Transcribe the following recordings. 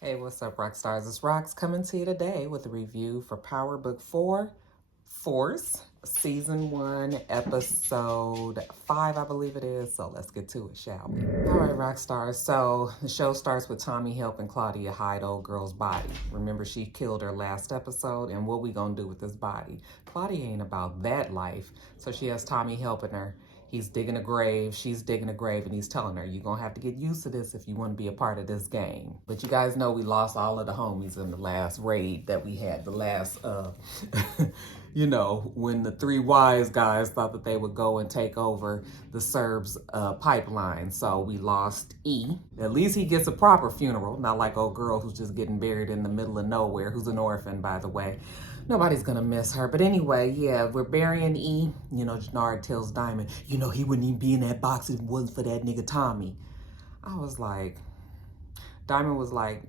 Hey, what's up, rock stars? It's Rox coming to you today with a review for Power Book 4, Force, Season 1, Episode 5, I believe it is. So let's get to it, shall we? All right, rock stars. So the show starts with Tommy helping Claudia hide old girl's body. Remember, she killed her last episode, and what we gonna do with this body? Claudia ain't about that life, so she has Tommy helping her. He's digging a grave, she's digging a grave, and he's telling her, you're going to have to get used to this if you want to be a part of this game. But you guys know we lost all of the homies in the last raid that we had, the last, when the three wise guys thought that they would go and take over the Serbs' pipeline. So we lost E. At least he gets a proper funeral, not like old girl who's just getting buried in the middle of nowhere, who's an orphan, by the way. Nobody's gonna miss her. But anyway, yeah, we're burying E. Jannard tells Diamond, he wouldn't even be in that box if it wasn't for that nigga Tommy. I was like, Diamond was like,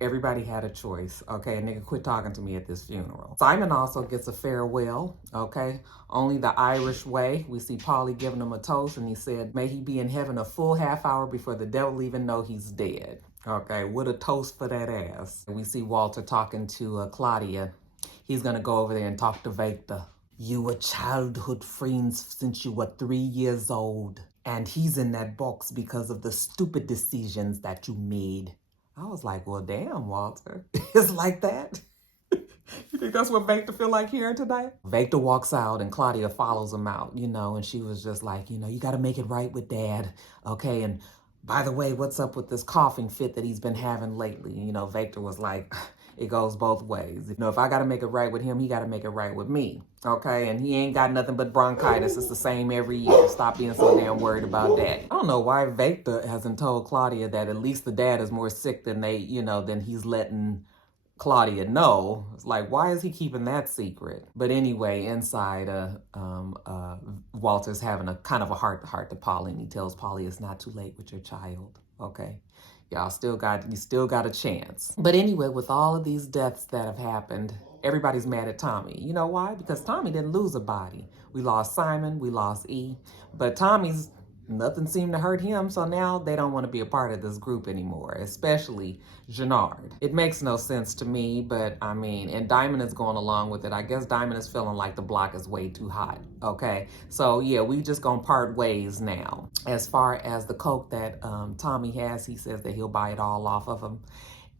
everybody had a choice, okay? A nigga quit talking to me at this funeral. Simon also gets a farewell, okay? Only the Irish way. We see Paulie giving him a toast, and he said, may he be in heaven a full half hour before the devil even know he's dead. Okay, what a toast for that ass. We see Walter talking to Claudia. He's gonna go over there and talk to Victor. You were childhood friends since you were 3 years old. And he's in that box because of the stupid decisions that you made. I was like, well, damn, Walter. It's like that? You think that's what Victor feel like hearing today? Victor walks out and Claudia follows him out, and she was just like, you got to make it right with Dad, okay? And by the way, what's up with this coughing fit that he's been having lately? Victor was like, it goes both ways. If I got to make it right with him, he got to make it right with me, okay? And he ain't got nothing but bronchitis. It's the same every year. Stop being so damn worried about that. I don't know why Victor hasn't told Claudia that at least the dad is more sick than than he's letting Claudia know. It's like, why is he keeping that secret? But anyway, inside, Walter's having a kind of a heart-to-heart to Polly, and he tells Polly it's not too late with your child, okay? You still got a chance. But anyway, with all of these deaths that have happened, everybody's mad at Tommy. You know why? Because Tommy didn't lose a body. We lost Simon, we lost E, but Tommy's, nothing seemed to hurt him, so now they don't want to be a part of this group anymore, especially Jannard. It makes no sense to me, but I mean, and Diamond is going along with it. I guess Diamond is feeling like the block is way too hot, okay? So yeah, we just gonna part ways now. As far as the coke that Tommy has, he says that he'll buy it all off of him.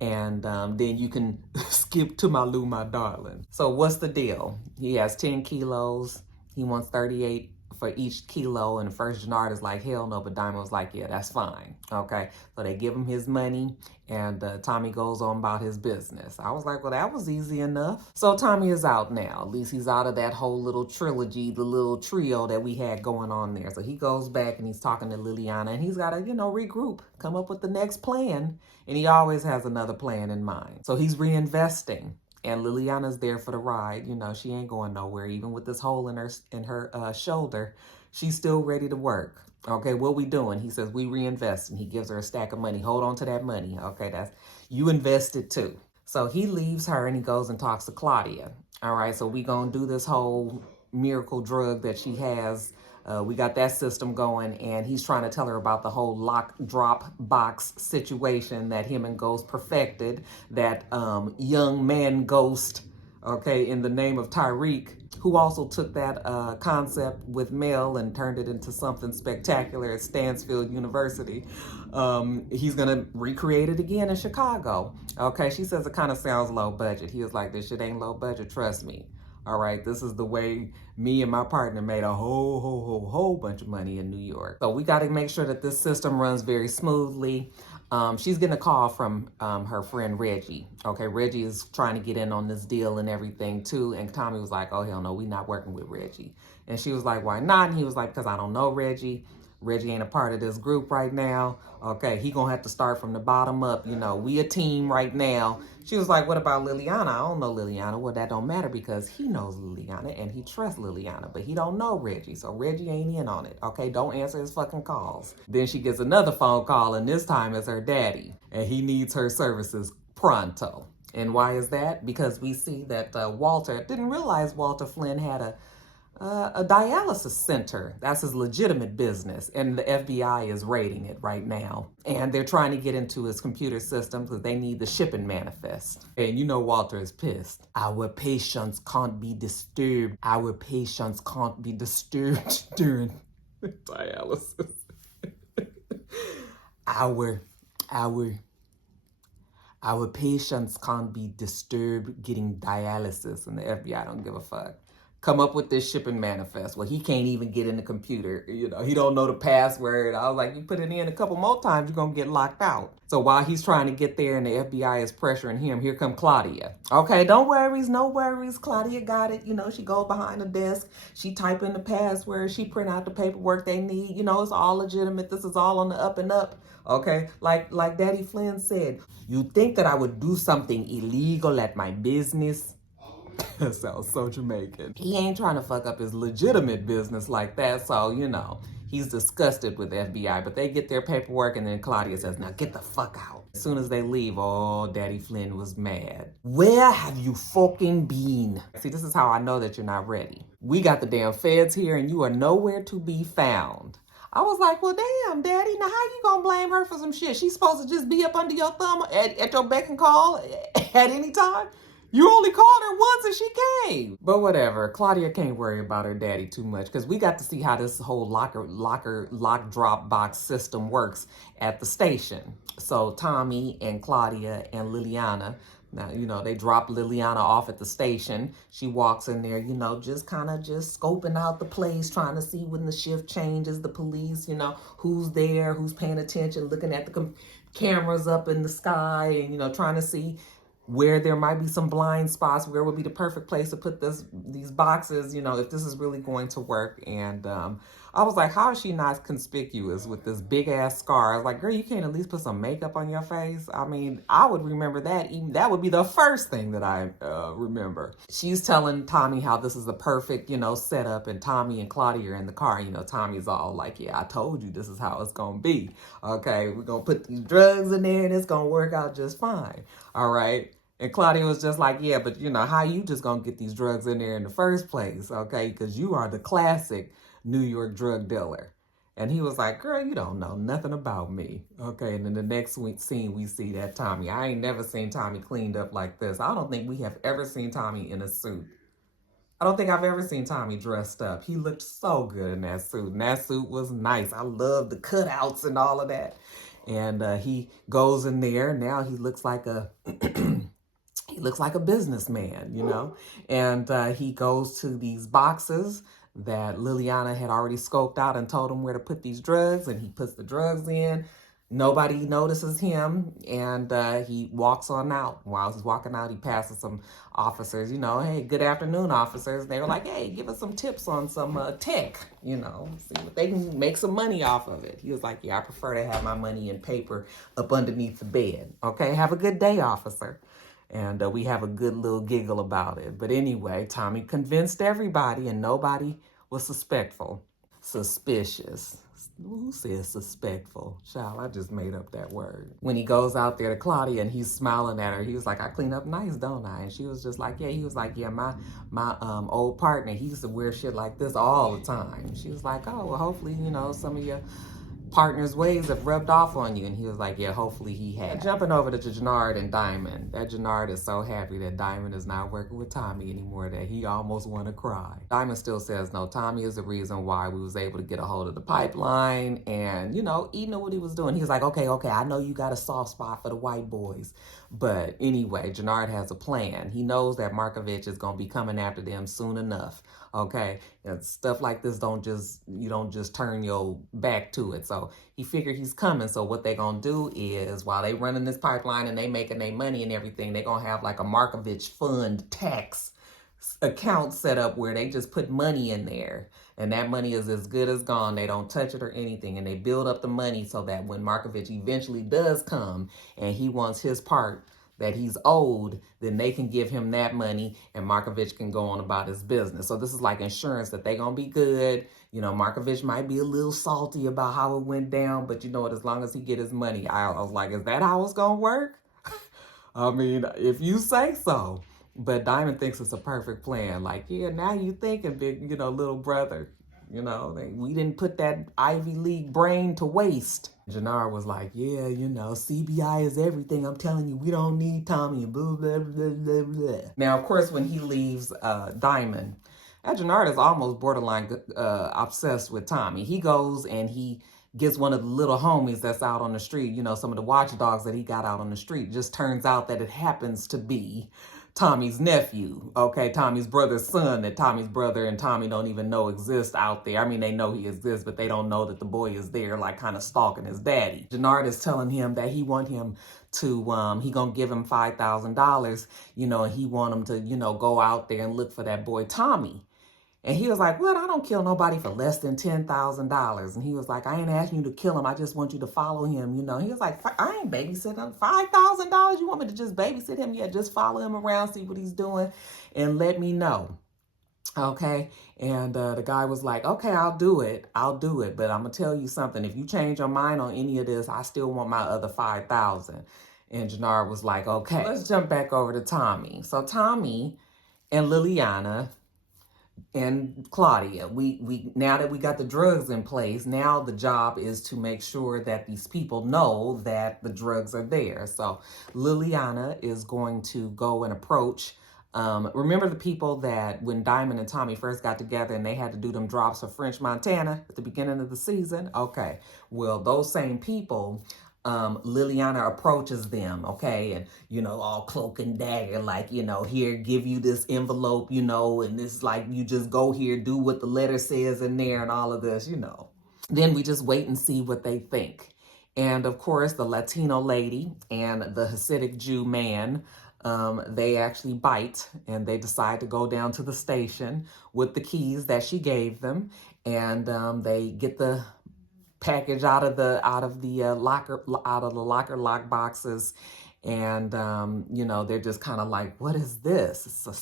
And then you can skip to my Lou, my darling. So what's the deal? He has 10 kilos. He wants 38 for each kilo, and first Jannard is like, hell no, but Diamond was like, yeah, that's fine, okay? So they give him his money, and Tommy goes on about his business. I was like, well, that was easy enough. So Tommy is out now. At least he's out of that whole little trilogy, the little trio that we had going on there. So he goes back, and he's talking to Liliana, and he's got to, regroup, come up with the next plan, and he always has another plan in mind. So he's reinvesting. And Liliana's there for the ride. She ain't going nowhere. Even with this hole in her shoulder, she's still ready to work. Okay, what we doing? He says, we reinvest. And he gives her a stack of money. Hold on to that money. Okay, you invested too. So he leaves her and he goes and talks to Claudia. All right, so we gonna do this whole miracle drug that she has. We got that system going, and he's trying to tell her about the whole lock, drop, box situation that him and Ghost perfected, that young man Ghost, okay, in the name of Tyreek, who also took that concept with Mel and turned it into something spectacular at Stansfield University. He's gonna recreate it again in Chicago. Okay, she says it kind of sounds low budget. He was like, this shit ain't low budget, trust me. All right, this is the way me and my partner made a whole bunch of money in New York. So we got to make sure that this system runs very smoothly. She's getting a call from her friend Reggie. Okay, Reggie is trying to get in on this deal and everything too. And Tommy was like, oh, hell no, we not working with Reggie. And she was like, why not? And he was like, because I don't know Reggie. Reggie ain't a part of this group right now. Okay, he gonna have to start from the bottom up. We a team right now. She was like, what about Liliana? I don't know Liliana. Well, that don't matter because he knows Liliana and he trusts Liliana, but he don't know Reggie. So Reggie ain't in on it, okay? Don't answer his fucking calls. Then she gets another phone call, and this time it's her daddy, and he needs her services pronto. And why is that? Because we see that Walter, didn't realize Walter Flynn had a dialysis center. That's his legitimate business. And the FBI is raiding it right now. And they're trying to get into his computer system because they need the shipping manifest. And you know Walter is pissed. Our patients can't be disturbed. Our patients can't be disturbed during dialysis. our our our patients can't be disturbed getting dialysis, and the FBI don't give a fuck. Come up with this shipping manifest. Well, he can't even get in the computer. You know, he don't know the password. I was like, you put it in a couple more times, you're gonna get locked out. So while he's trying to get there and the FBI is pressuring him, here come Claudia. Okay, don't worries, no worries. Claudia got it. You know, she goes behind the desk, she type in the password, she print out the paperwork they need. You know, it's all legitimate. This is all on the up and up. Okay, like Daddy Flynn said, you think that I would do something illegal at my business? That sounds so Jamaican. He ain't trying to fuck up his legitimate business like that, so, you know, he's disgusted with the FBI, but they get their paperwork, and then Claudia says, now get the fuck out. As soon as they leave, oh, Daddy Flynn was mad. Where have you fucking been? See, this is how I know that you're not ready. We got the damn feds here, and you are nowhere to be found. I was like, well, damn, Daddy, now how you gonna blame her for some shit? She's supposed to just be up under your thumb at your beck and call at any time? You only called her once and she came. But whatever, Claudia can't worry about her daddy too much because we got to see how this whole lock drop box system works at the station. So Tommy and Claudia and Liliana, now, you know, they drop Liliana off at the station. She walks in there, you know, just kind of just scoping out the place, trying to see when the shift changes, the police, you know, who's there, who's paying attention, looking at the cameras up in the sky and, you know, trying to see where there might be some blind spots, where would be the perfect place to put these boxes, you know, if this is really going to work. And I was like, how is she not conspicuous with this big ass scar? I was like, girl, you can't at least put some makeup on your face? I mean, I would remember that. Even that would be the first thing that I remember. She's telling Tommy how this is the perfect, you know, setup, and Tommy and Claudia are in the car. You know, Tommy's all like, yeah, I told you this is how it's gonna be. Okay, we're gonna put these drugs in there and it's gonna work out just fine. All right. And Claudia was just like, yeah, but you know, how you just gonna get these drugs in there in the first place, okay? Because you are the classic New York drug dealer. And he was like, girl, you don't know nothing about me, okay? And in the next scene, we see that Tommy. I ain't never seen Tommy cleaned up like this. I don't think we have ever seen Tommy in a suit. I don't think I've ever seen Tommy dressed up. He looked so good in that suit, and that suit was nice. I love the cutouts and all of that. And he goes in there. Now he looks like a... he looks like a businessman, you know, and he goes to these boxes that Liliana had already scoped out and told him where to put these drugs, and he puts the drugs in. Nobody notices him, and he walks on out. While he's walking out, he passes some officers, you know, hey, good afternoon, officers. They were like, hey, give us some tips on some tech, you know, see what they can make some money off of it. He was like, yeah, I prefer to have my money in paper up underneath the bed. Okay, have a good day, officer. And we have a good little giggle about it. But anyway, Tommy convinced everybody and nobody was suspicious. Who says suspectful? Child, I just made up that word. When he goes out there to Claudia and he's smiling at her, he was like, I clean up nice, don't I? And she was just like, yeah. He was like, yeah, my old partner, he used to wear shit like this all the time. She was like, oh, well, hopefully, you know, some of your partner's ways have rubbed off on you. And he was like, yeah, hopefully he had. Jumping over to Jannard and Diamond. That Jannard is so happy that Diamond is not working with Tommy anymore that he almost want to cry. Diamond still says, no, Tommy is the reason why we was able to get a hold of the pipeline. And, you know, he knew what he was doing. He was like, okay, I know you got a soft spot for the white boys. But anyway, Jannard has a plan. He knows that Markovich is going to be coming after them soon enough. Okay, and stuff like this you don't just turn your back to it. So he figured he's coming. So what they gonna do is, while they running this pipeline and they making their money and everything, they gonna have like a Markovich fund tax account set up where they just put money in there, and that money is as good as gone. They don't touch it or anything, and they build up the money so that when Markovich eventually does come and he wants his part that he's owed, then they can give him that money and Markovich can go on about his business. So this is like insurance that they gonna be good. You know, Markovich might be a little salty about how it went down, but you know what, as long as he get his money, I was like, is that how it's gonna work? I mean, if you say so. But Diamond thinks it's a perfect plan. Like, yeah, now you thinking, big, little brother. We didn't put that Ivy League brain to waste. Jannar was like, yeah, CBI is everything. I'm telling you, we don't need Tommy and blah, blah, blah, blah, blah. Now, of course, when he leaves Diamond, Jannar is almost borderline obsessed with Tommy. He goes and he gets one of the little homies that's out on the street, some of the watchdogs that he got out on the street. Just turns out that it happens to be Tommy's nephew, okay, Tommy's brother's son that Tommy's brother and Tommy don't even know exists out there. I mean, they know he exists, but they don't know that the boy is there, like kind of stalking his daddy. Jannard is telling him that he want him to, he gonna give him $5,000, and he want him to, go out there and look for that boy Tommy. And he was like, what? I don't kill nobody for less than $10,000. And he was like, I ain't asking you to kill him. I just want you to follow him. He was like, I ain't babysitting. $5,000? You want me to just babysit him? Yeah, just follow him around, see what he's doing, and let me know. Okay. And the guy was like, okay, I'll do it. But I'm going to tell you something. If you change your mind on any of this, I still want my other 5,000. And Jannard was like, okay. Let's jump back over to Tommy. So Tommy and Liliana and Claudia, we now that we got the drugs in place, now the job is to make sure that these people know that the drugs are there. So Liliana is going to go and approach, remember the people that when Diamond and Tommy first got together and they had to do them drops for French Montana at the beginning of the season? Okay, well, those same people, Liliana approaches them, okay, and all cloak and dagger, like, here, give you this envelope, and this, like, you just go here, do what the letter says in there, and all of this, Then we just wait and see what they think. And of course, the Latino lady and the Hasidic Jew man, they actually bite and they decide to go down to the station with the keys that she gave them, and they get the package out of the locker lock boxes, and they're just kind of like, what is this? It's a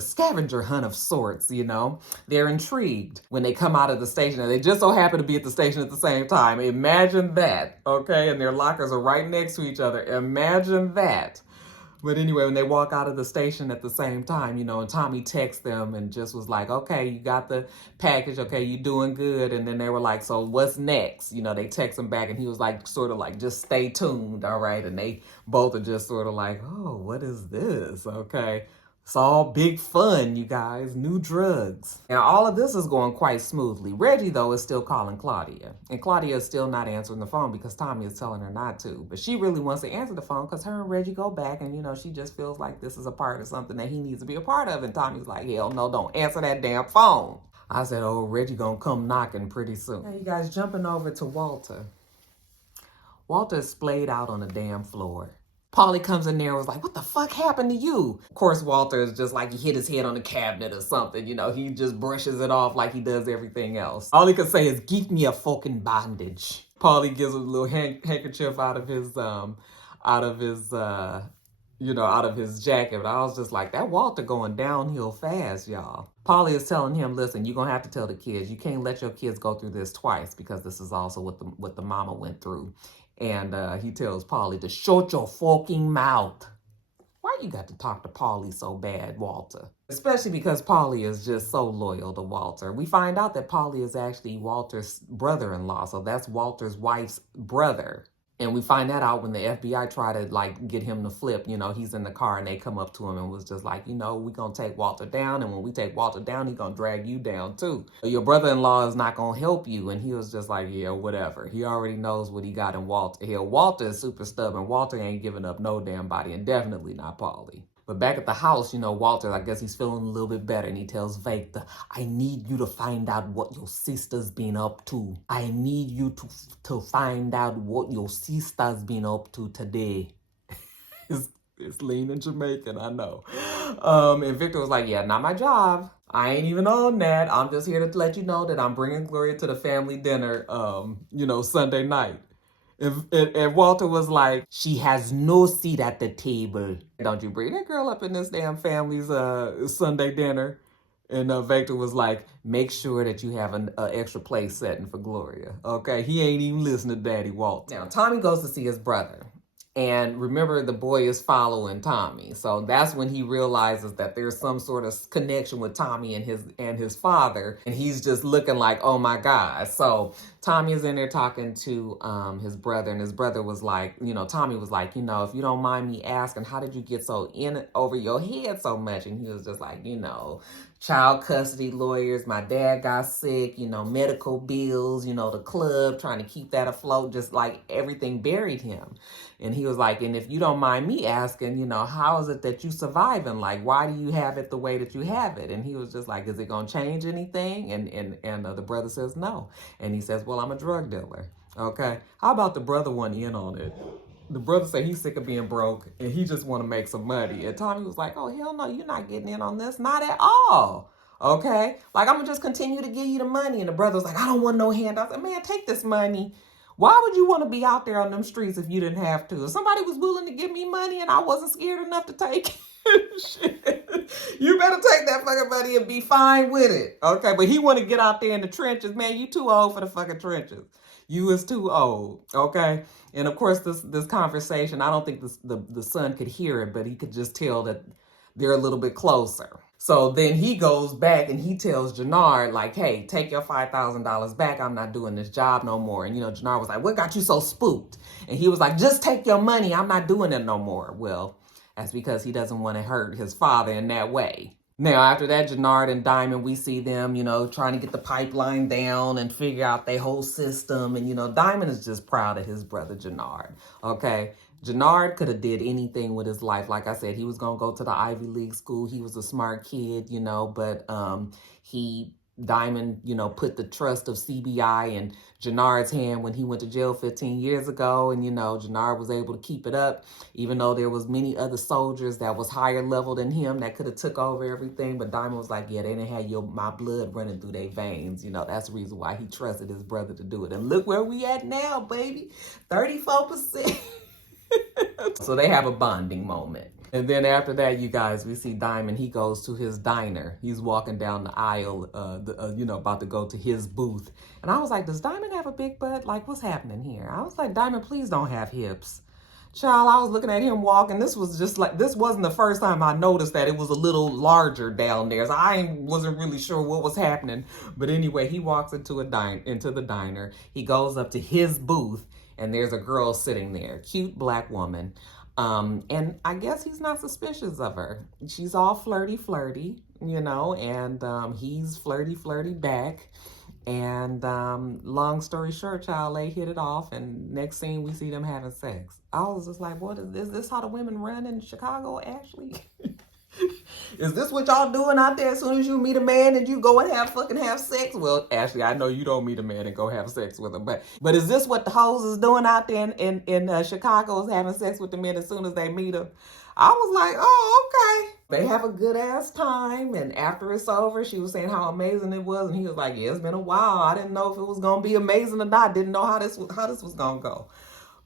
scavenger hunt of sorts. They're intrigued when they come out of the station, and they just so happen to be at the station at the same time. Imagine that. Okay, and their lockers are right next to each other. Imagine that. But anyway, when they walk out of the station at the same time, and Tommy texts them and just was like, okay, you got the package. Okay, you doing good. And then they were like, so what's next? They text him back and he was like, sort of like, just stay tuned. All right. And they both are just sort of like, oh, what is this? Okay. It's all big fun, you guys. New drugs. Now, all of this is going quite smoothly. Reggie, though, is still calling Claudia. And Claudia is still not answering the phone because Tommy is telling her not to. But she really wants to answer the phone because her and Reggie go back. And, she just feels like this is a part of something that he needs to be a part of. And Tommy's like, hell no, don't answer that damn phone. I said, oh, Reggie gonna come knocking pretty soon. Now, you guys, jumping over to Walter. Walter is splayed out on the damn floor. Paulie comes in there and was like, what the fuck happened to you? Of course, Walter is just like he hit his head on the cabinet or something. He just brushes it off like he does everything else. All he could say is, give me a fucking bandage. Paulie gives a little handkerchief out of his jacket. But I was just like, that Walter going downhill fast, y'all. Paulie is telling him, listen, you're going to have to tell the kids. You can't let your kids go through this twice because this is also what the mama went through. And he tells Paulie to shut your fucking mouth. Why you got to talk to Paulie so bad, Walter? Especially because Paulie is just so loyal to Walter. We find out that Paulie is actually Walter's brother-in-law. So that's Walter's wife's brother. And we find that out when the FBI try to get him to flip. He's in the car and they come up to him and was just like, we're going to take Walter down. And when we take Walter down, he's going to drag you down too. Your brother-in-law is not going to help you. And he was just like, yeah, whatever. He already knows what he got in Walter. Hell, Walter is super stubborn. Walter ain't giving up no damn body, and definitely not Paulie. But back at the house, Walter, I guess he's feeling a little bit better. And he tells Vector, I need you to find out what your sister's been up to. I need you to find out what your sister's been up to today. It's lean and Jamaican, I know. And Victor was like, yeah, not my job. I ain't even on that. I'm just here to let you know that I'm bringing Gloria to the family dinner, Sunday night. And Walter was like, she has no seat at the table. Don't you bring that girl up in this damn family's Sunday dinner? And Vector was like, make sure that you have an extra place setting for Gloria. Okay, he ain't even listening to Daddy Walter. Now, Tommy goes to see his brother. And remember, the boy is following Tommy. So that's when he realizes that there's some sort of connection with Tommy and his father. And he's just looking like, oh my God. So Tommy is in there talking to his brother. And his brother was like, Tommy was like, if you don't mind me asking, how did you get so in over your head so much? And he was just like, child custody lawyers, my dad got sick, medical bills, the club, trying to keep that afloat, just like everything buried him. And he was like, and if you don't mind me asking, how is it that you surviving? Like, why do you have it the way that you have it? And he was just like, is it going to change anything? And the brother says, no. And he says, well, I'm a drug dealer. Okay. How about the brother went in on it? The brother said he's sick of being broke and he just want to make some money. And Tommy was like, oh, hell no, you're not getting in on this. Not at all. Okay. Like, I'm going to just continue to give you the money. And the brother was like, I don't want no handouts. I said, man, take this money. Why would you want to be out there on them streets if you didn't have to? If somebody was willing to give me money and I wasn't scared enough to take it, shit, you better take that fucking money and be fine with it. Okay, but he want to get out there in the trenches. Man, you too old for the fucking trenches. You is too old, okay? And of course, this conversation, I don't think the son could hear it, but he could just tell that they're a little bit closer. So then he goes back and he tells Jannard, like, hey, take your $5,000 back. I'm not doing this job no more. And, Jannard was like, what got you so spooked? And he was like, just take your money. I'm not doing it no more. Well, that's because he doesn't want to hurt his father in that way. Now, after that, Jannard and Diamond, we see them, trying to get the pipeline down and figure out their whole system. And, Diamond is just proud of his brother, Jannard, okay? Jannard could have did anything with his life. Like I said, he was going to go to the Ivy League school. He was a smart kid, but Diamond, put the trust of CBI in Jannard's hand when he went to jail 15 years ago. And, Jannard was able to keep it up, even though there was many other soldiers that was higher level than him that could have took over everything. But Diamond was like, yeah, they didn't have my blood running through their veins. That's the reason why he trusted his brother to do it. And look where we at now, baby, 34%. So they have a bonding moment. And then after that, you guys, we see Diamond. He goes to his diner. He's walking down the aisle, about to go to his booth. And I was like, does Diamond have a big butt? Like, what's happening here? I was like, Diamond, please don't have hips. Child, I was looking at him walking. This wasn't the first time I noticed that it was a little larger down there. So I wasn't really sure what was happening. But anyway, he walks into the diner. He goes up to his booth. And there's a girl sitting there, cute black woman. And I guess he's not suspicious of her. She's all flirty, and he's flirty back. And long story short, child, they hit it off. And next scene, we see them having sex. I was just like, what is this how the women run in Chicago, Ashley? Is this what y'all doing out there as soon as you meet a man and you go and have sex? Well, Ashley, I know you don't meet a man and go have sex with him, but is this what the hoes is doing out there in Chicago, is having sex with the men as soon as they meet them? I was like, oh, okay. They have a good ass time, and after it's over, she was saying how amazing it was, and he was like, yeah, it's been a while. I didn't know if it was gonna be amazing or not. Didn't know how this was gonna go.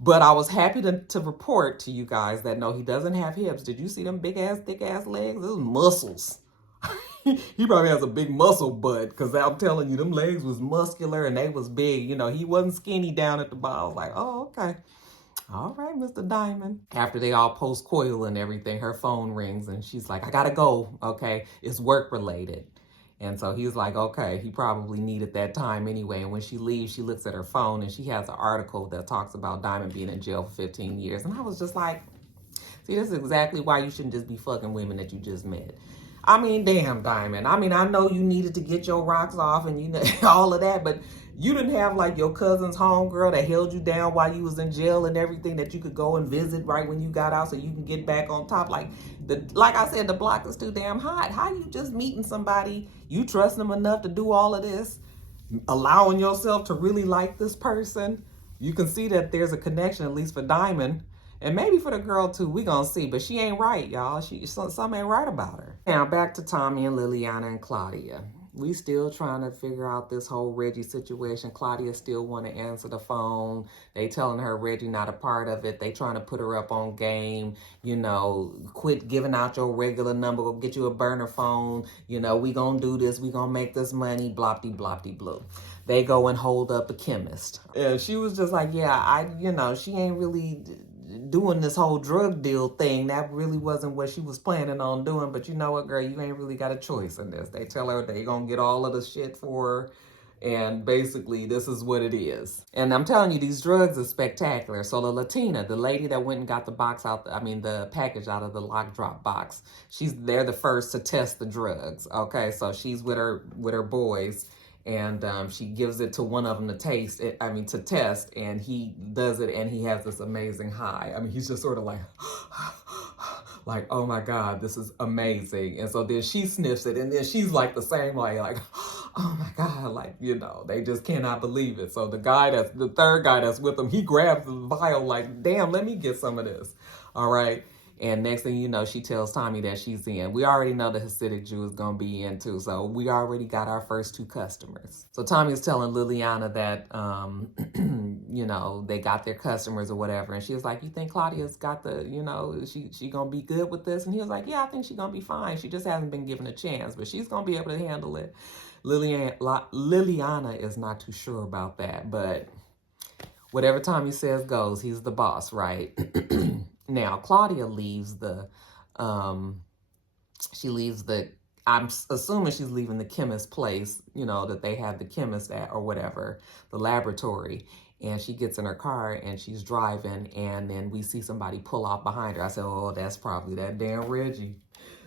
But I was happy to report to you guys that no, he doesn't have hips. Did you see them big ass, thick ass legs? Those muscles. He probably has a big muscle butt, because I'm telling you, them legs was muscular and they was big. He wasn't skinny down at the bottom. I was like, oh, okay. All right, Mr. Diamond. After they all post-coital and everything, her phone rings and she's like, I gotta go, okay? It's work related. And so he's like, okay, he probably needed that time anyway. And when she leaves, she looks at her phone and she has an article that talks about Diamond being in jail for 15 years. And I was just like, see, this is exactly why you shouldn't just be fucking women that you just met. I mean, damn, Diamond. I mean, I know you needed to get your rocks off and all of that, but you didn't have like your cousin's homegirl that held you down while you was in jail and everything that you could go and visit right when you got out so you can get back on top. Like I said, the block is too damn hot. How you just meeting somebody, you trust them enough to do all of this, allowing yourself to really like this person? You can see that there's a connection, at least for Diamond. And maybe for the girl too, we gonna see. But she ain't right, y'all. Something ain't right about her. Now back to Tommy and Liliana and Claudia. We still trying to figure out this whole Reggie situation. Claudia still want to answer the phone. They telling her Reggie not a part of it. They trying to put her up on game. Quit giving out your regular number. Go get you a burner phone. We gonna do this. We gonna make this money. Blopty blue. They go and hold up a chemist. And she was just like, yeah, she ain't really doing this whole drug deal thing. That really wasn't what she was planning on doing. But you know what, girl, you ain't really got a choice in this. They tell her they gonna get all of the shit for her. And basically, this is what it is. And I'm telling you, these drugs are spectacular. So the Latina, the lady that went and got the box out, the package out of the lock drop box, they're the first to test the drugs. Okay, so she's with her boys, and she gives it to one of them to to test, and he does it, and he has this amazing high. I mean, he's just sort of like, like, oh my God, this is amazing. And so then she sniffs it, and then she's like the same way, like, oh my God, like, they just cannot believe it. So the third guy that's with them, he grabs the vial like, damn, let me get some of this. All right. And next thing you know, she tells Tommy that she's in. We already know the Hasidic Jew is going to be in too. So we already got our first 2 customers. So Tommy's telling Liliana that, they got their customers or whatever. And she was like, you think Claudia's got she going to be good with this? And he was like, yeah, I think she's going to be fine. She just hasn't been given a chance, but she's going to be able to handle it. Liliana is not too sure about that, but whatever Tommy says goes. He's the boss, right? Now, Claudia leaves I'm assuming she's leaving the chemist place, that they have the chemist at or whatever, the laboratory. And she gets in her car and she's driving, and then we see somebody pull off behind her. I said, oh, that's probably that damn Reggie.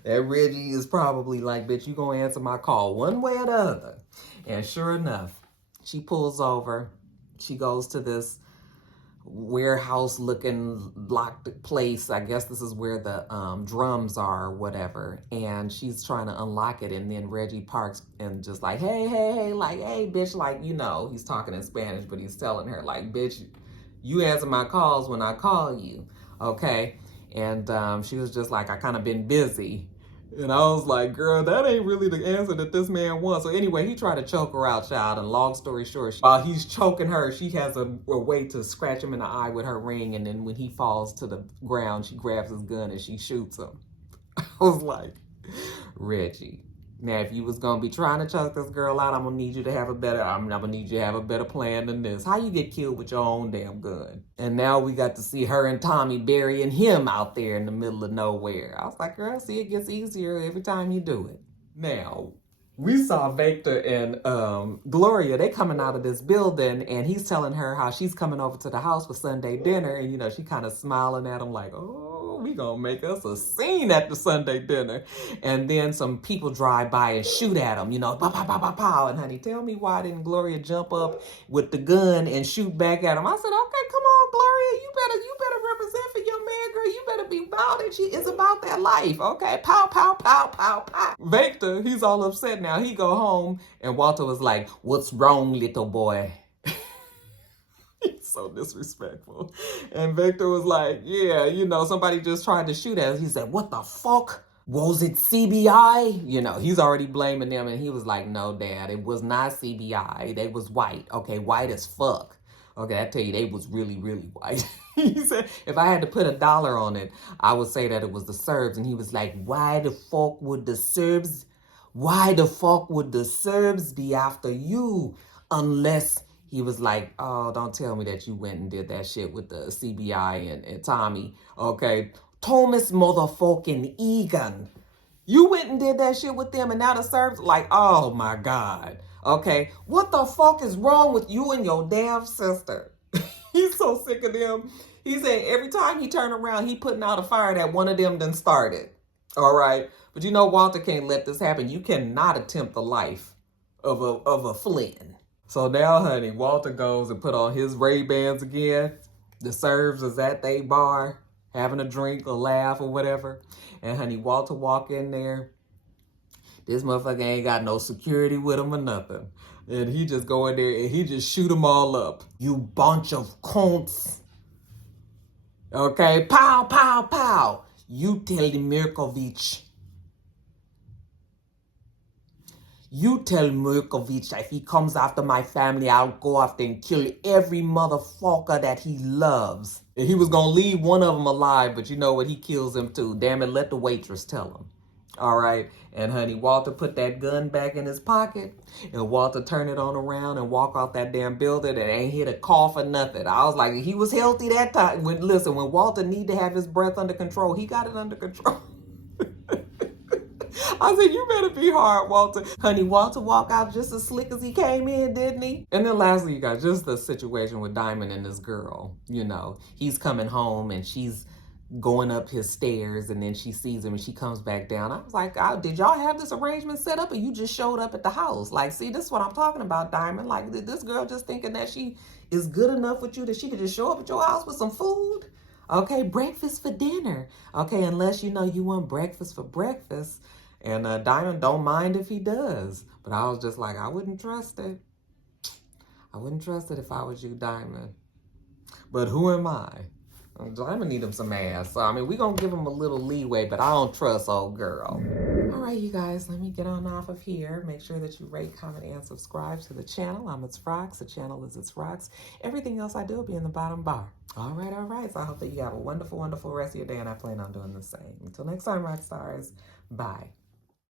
That Reggie is probably like, bitch, you gonna answer my call one way or the other. And sure enough, she pulls over. She goes to this warehouse looking locked place. I guess this is where the drums are or whatever. And she's trying to unlock it. And then Reggie parks and just like, hey, like, hey, bitch, like, he's talking in Spanish, but he's telling her like, bitch, you answer my calls when I call you. Okay. And she was just like, I kind of been busy. And I was like, girl, that ain't really the answer that this man wants. So anyway, he tried to choke her out, child. And long story short, while he's choking her, she has a way to scratch him in the eye with her ring. And then when he falls to the ground, she grabs his gun and she shoots him. I was like, Reggie, now if you was going to be trying to choke this girl out, I'm going to need you to have a better plan than this. How you get killed with your own damn gun? And now we got to see her and Tommy burying him out there in the middle of nowhere. I was like, girl, see, it gets easier every time you do it. Now, we saw Victor and Gloria, they coming out of this building, and he's telling her how she's coming over to the house for Sunday dinner. And, she kind of smiling at him like, oh, we gonna make us a scene at the Sunday dinner. And then some people drive by and shoot at him, pow, pow, pow, pow, pow. And honey, tell me why didn't Gloria jump up with the gun and shoot back at him? I said, okay, come on, Gloria, you better represent for your man, girl. You better be about it. It's about that life, okay? Pow, pow, pow, pow, pow. Victor, he's all upset now. He go home, and Walter was like, what's wrong, little boy? He's so disrespectful. And Victor was like, yeah, somebody just tried to shoot at us. He said, what the fuck? Was it CBI? He's already blaming them. And he was like, no, Dad, it was not CBI. They was white. Okay, white as fuck. Okay, I tell you, they was really, really white. He said, if I had to put $1 on it, I would say that it was the Serbs. And he was like, why the fuck would the Serbs be after you? Unless he was like, oh, don't tell me that you went and did that shit with the CBI and Tommy. Okay, Thomas motherfucking Egan. You went and did that shit with them, and now the Serbs like, oh my God. Okay, what the fuck is wrong with you and your damn sister? He's so sick of them. He said every time he turned around, he putting out a fire that one of them done started. All right, but Walter can't let this happen. You cannot attempt the life of a Flynn. So now, honey, Walter goes and put on his Ray-Bans again. The Serbs is at their bar, having a drink or laugh or whatever. And honey, Walter walk in there. This motherfucker ain't got no security with him or nothing. And he just go in there and he just shoot them all up. You bunch of cunts. Okay, pow, pow, pow. You tell Mirkovic. You tell Mirkovic if he comes after my family, I'll go after and kill every motherfucker that he loves. And he was going to leave one of them alive, but you know what? He kills him too. Damn it, let the waitress tell him. All right. And honey, Walter put that gun back in his pocket, and Walter turned it on around and walk off that damn building and ain't hit a cough or nothing. I was like, he was healthy that time. Listen, when Walter need to have his breath under control, he got it under control. I said, you better be hard, Walter. Honey, Walter walked out just as slick as he came in, didn't he? And then lastly, you got just the situation with Diamond and this girl. You know, he's coming home and she's going up his stairs, and then she sees him and she comes back down. I was like, oh, did y'all have this arrangement set up, or you just showed up at the house? Like, see, this is what I'm talking about, Diamond. Like, this girl just thinking that she is good enough with you that she could just show up at your house with some food? Okay, breakfast for dinner. Okay, unless you know you want breakfast for breakfast. And Diamond don't mind if he does. But I was just like, I wouldn't trust it. I wouldn't trust it if I was you, Diamond. But who am I? Diamond need him some ass. So, I mean, we're going to give him a little leeway, but I don't trust old girl. All right, you guys, let me get on off of here. Make sure that you rate, comment, and subscribe to the channel. I'm itsrox. The channel is itsrox. Everything else I do will be in the bottom bar. All right, all right. So I hope that you have a wonderful, wonderful rest of your day, and I plan on doing the same. Until next time, rock stars. Bye.